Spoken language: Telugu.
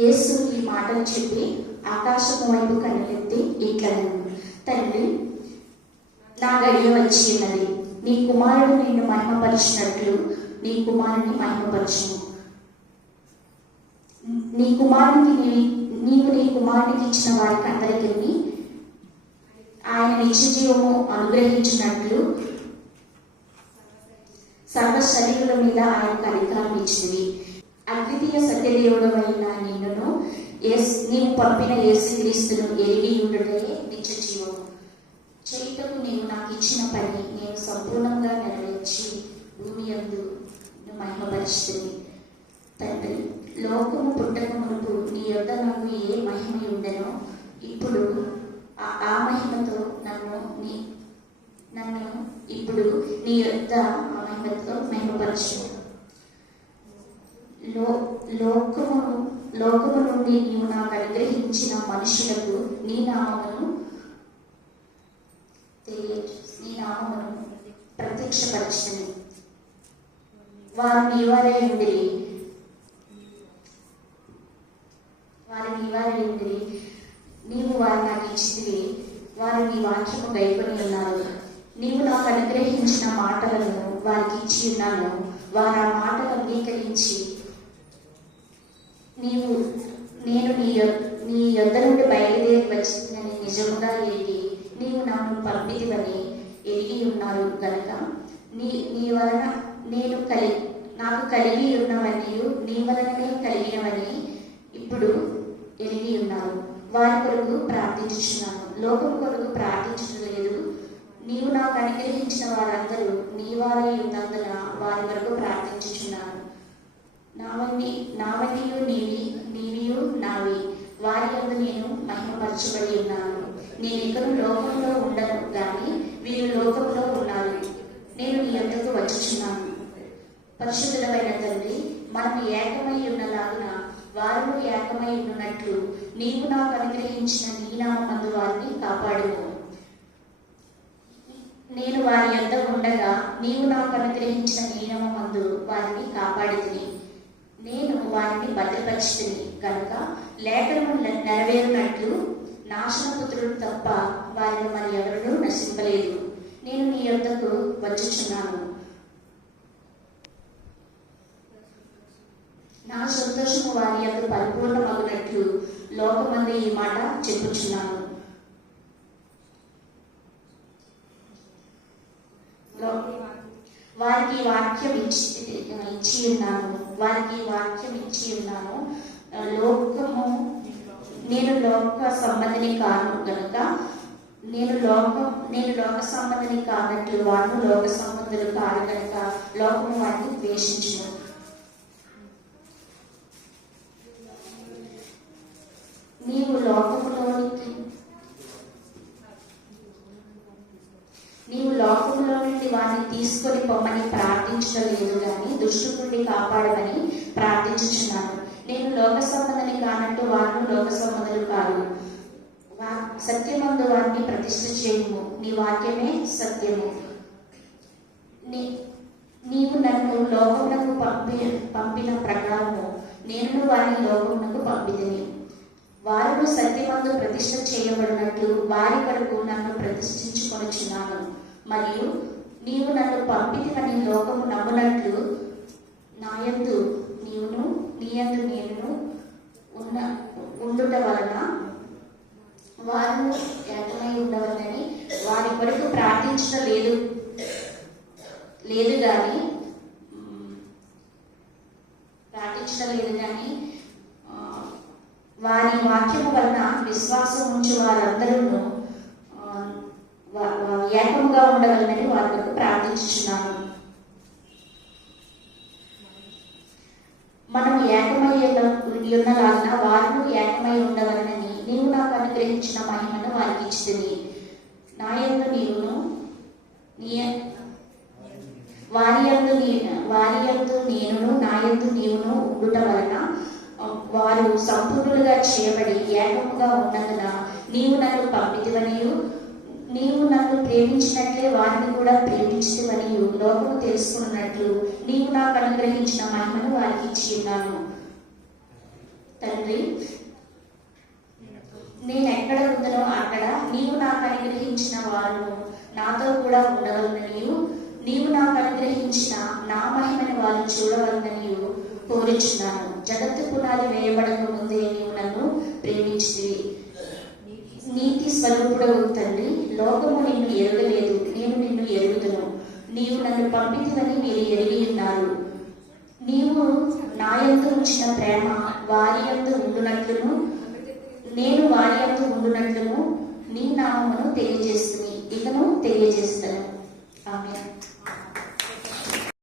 యేసు ఈ మాటలు చెప్పి ఆకాశము వైపు కన్నులెత్తి ఇట్లనెను, తండ్రి, నా గడియ వచ్చి ఉన్నది. నీ కుమారుడు నిన్ను మహిమపరిచినట్లు నీ కుమారుని మహిమపరచుము. నీ కుమారునికి నీవు నీ కుమారునికి ఇచ్చిన వారికి అందరికీ ఆయన నిత్య జీవము అనుగ్రహించినట్లు సర్వ శరీరుల మీద ఆయనకు అధికారం ఇచ్చినవి. అద్వితీయ సత్యదేవుడు అయిన నిన్నును నీవు పంపిన యేసుక్రీస్తును ఎరిగి ఉండుటే నిత్య జీవము. చేయుటకు నీవు నాకు ఇచ్చిన పని నేను సంపూర్ణంగా నెరవేర్చి భూమి యందు మహిమపరిచితిని. తండ్రి, లోకము పుట్టక మునుపు నీ యొద్ద నాకు ఏ మహిమ ఉండెనో ఇప్పుడు ఆ మహిమతో నన్ను ఇప్పుడు నీ యొద్ద ఆ మహిమతో మహిమపరచు. లోకము నుండి నీవు నాకు అనుగ్రహించిన మనుషులకు నీ నామమును ప్రత్యక్షపరచని. వారు నీవారే ఉండిరి, నీవు వారు నాకు ఇచ్చితివి. వారు నీ వాక్యము గైకొని ఉన్నారు. నీవు నాకు అనుగ్రహించిన మాటలను వారికి ఇచ్చి ఉన్నాను. వారు ఆ మాటలు అంగీకరించి నేను నీ యొద్ద నుండి బయలుదేరి వచ్చిందని నిజముగా ఎరిగి నీవు నన్ను పంపితివని ఎరిగి ఉన్నారు కనుక నీ వలన నాకు కలిగి ఉన్నవన్నీ నీ వలననే కలిగినవని ఇప్పుడు ఎరిగి ఉన్నారు. వారి కొరకు ప్రార్థించుచున్నాను, లోకం కొరకు ప్రార్థించలేదు. నీవు నాకు అనుగ్రహించిన వారందరూ నీ వారై ఉన్నందున వారి కొరకు ప్రార్థించుచున్నాను. నావనియు నీవియు నావి, వారి యందు నేను మహిమపరచబడి ఉన్నాను. నేను ఇక్కడ లోకంలో ఉండను గాని వీరు లోకంలో ఉన్నారు. నేను నీ యొద్దకు వచ్చుచున్నాను. పరిశుద్ధుడైన తండ్రి, మనం ఏకమై ఉన్నలాగున వారు ఏకమై ఉన్నట్లు నీవు నాకు అనుగ్రహించిన నీ నామమందు వారిని కాపాడుము. నేను వారి యొద్ద ఉండగా నీవు నాకు అనుగ్రహించిన నీ నామమందు వారిని కాపాడితిని. నేను వారిని భద్రపరిచితిని కనుక లేఖనము నెరవేరునట్లు నాశనపుత్రుడు తప్ప వారిని మరి ఎవరునూ నశింపలేదు. నేను నీ యొద్దకు వచ్చుచున్నాను. నా సంతోషము వారి యొక్క పరిపూర్ణమగునట్లు లోకమందు ఈ మాట చెప్పుచున్నాను. వారికి వాక్యం ఇచ్చి ఉన్నాను. నేను లోక సంబంధిని కాను కనుక నేను లోక సంబంధిని కానట్లు వారు లోక సంబంధులు కాదు కనుక లోకము వారిని ద్వేషించును. నీవు లోకములో నుండి వారిని తీసుకొని పొమ్మని ప్రార్థించడం లేదు కానీ దుష్టుడి నుండి కాపాడమని ప్రార్థించుచున్నాను. నేను లోక సంబంధిని కానట్టు వారు లోక సంబంధులు కాదు. సత్యమందు వారిని ప్రతిష్ఠ చేయము. నీ వాక్యమే సత్యము. నీవు నన్ను లోకమునకు పంపిన ప్రకారము నేను వారిని లోకమునకు పంపితిని. వారు సత్యమందు ప్రతిష్ఠ చేయబడినట్లు వారి కొరకు నన్ను ప్రతిష్ఠించుకొనుచున్నాను. మరియు నీవు నన్ను పంపితివని లోకము నమ్మునట్లు నాయందు నీవును నీయందు నేను ఉండుట వలన వారు ఏకమై ఉండవలని వారి కొరకు ప్రార్థించడం లేదు కానీ వారి వాక్యము వలన విశ్వాసం ఉంచి వారందరూ ఏకముగా ఉండగలనని వారి కొరకు ప్రార్థించుచున్నాను. మనం ఏకమై ఉన్నలాగిన వారు ఏకమై ఉండవలనని నీవు నాకు అనుగ్రహించిన మహిమను వారికి ఇచ్చితిని. నాయందు నీవును వారి యందు నేనును నాయందు నీవును ఉండుట వలన వారు సంపూర్ణులుగా చేయబడి ఏకముగా ఉన్నందున నీవు నన్ను పంపితివనియు నీవు నన్ను ప్రేమించినట్లే వారిని కూడా ప్రేమించితివనియు లోకము తెలుసుకున్నట్లు నీవు నాకు అనుగ్రహించిన మహిమను వారికి ఇచ్చి ఉన్నాను. తండ్రి, నేనెక్కడ ఉందనో అక్కడ నీవు నాకు అనుగ్రహించిన వారును నాతో కూడా ఉండవలననియు, నీవు నాకు అనుగ్రహించిన నా మహిమని వారు చూడవలననియు కోరుచున్నాను. జగత్తు పునాది వేయబడక ముందే నీవు నన్ను ప్రేమించితివి. నీతి స్వరూపుడవు తండ్రి, లోకము నిన్ను ఎరుగలేదు, నేను నిన్ను ఎరుగుదును. నీవు నన్ను పంపితివని మీరు ఎరిగి ఉన్నారు. నీవు నా యందు ఉంచిన ప్రేమ వారి యందు ఉండునట్లును, నేను వారి యందు ఉండునట్లును నీ నామమును తెలియజేస్తుంది, ఇకను తెలియజేస్తాను. ఆమేన్.